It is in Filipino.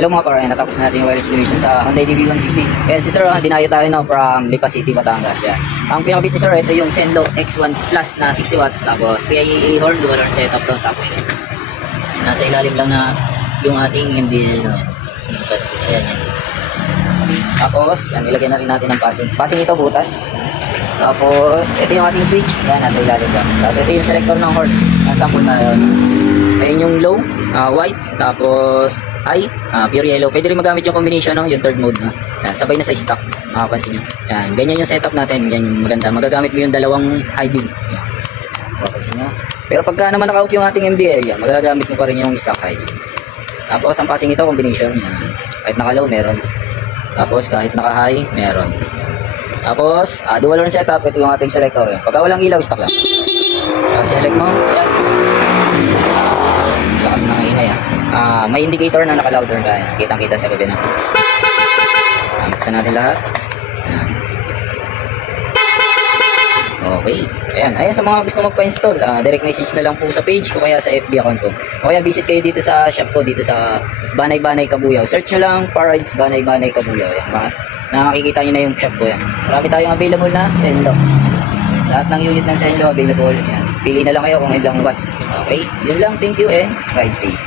Hello mga par, natapos na natin yung wireless installation sa Hyundai DB160. Kaya si sir, dinayo tayo no, from Lipa City, Batangas. Yan. Ang pinakabit ni sir, ito yung Senlo X1 Plus na 60 watts. Tapos PIA horn, dual horn setup to. Tapos yun. Nasa ilalim lang na yung ating MDL. No? Ayan yan. Tapos, yan, ilagyan na rin natin ng passing. Passing ito butas. Tapos, ito yung ating switch. Yan, nasa ilalim lang. Tapos ito yung selector ng horn. Ang sample na yun. Ayan yung low, white, tapos high, pure yellow. Pwede rin magamit yung combination, no? Yung third mode. No? Yan, sabay na sa stock. Makapansin nyo. Yan, ganyan yung setup natin. Yan yung maganda. Magagamit mo yung dalawang high beam. Yan. Makapansin nyo. Pero pagka naman naka-out yung ating MDL, yan, magagamit mo pa rin yung stock high. Tapos ang passing ito, combination. Yan. Kahit naka-low, meron. Tapos kahit naka-high, meron. Tapos, dual horn setup. Ito yung ating selector. Yan. Pagka walang ilaw, stock lang. Tapos select mo. Yan. Lakas ng ingay may indicator na naka-louder ka. Kitang-kita sa gabi na. Buksan natin lahat. Ayan. Okay. Ayan sa mga gusto magpa-install, direct message na lang po sa page o kaya sa FB account ko. O kaya visit kayo dito sa shop ko, dito sa Banay-Banay Cabuyao. Search nyo lang Parades Banay-Banay Cabuyao. Nakikita nyo na yung shop ko. Yan. Marami tayong available na Senlo. Lahat ng unit ng Senlo available. Yan. Pili na lang kayo kung ilang watts. Okay? Yun lang. Thank you and ride safe.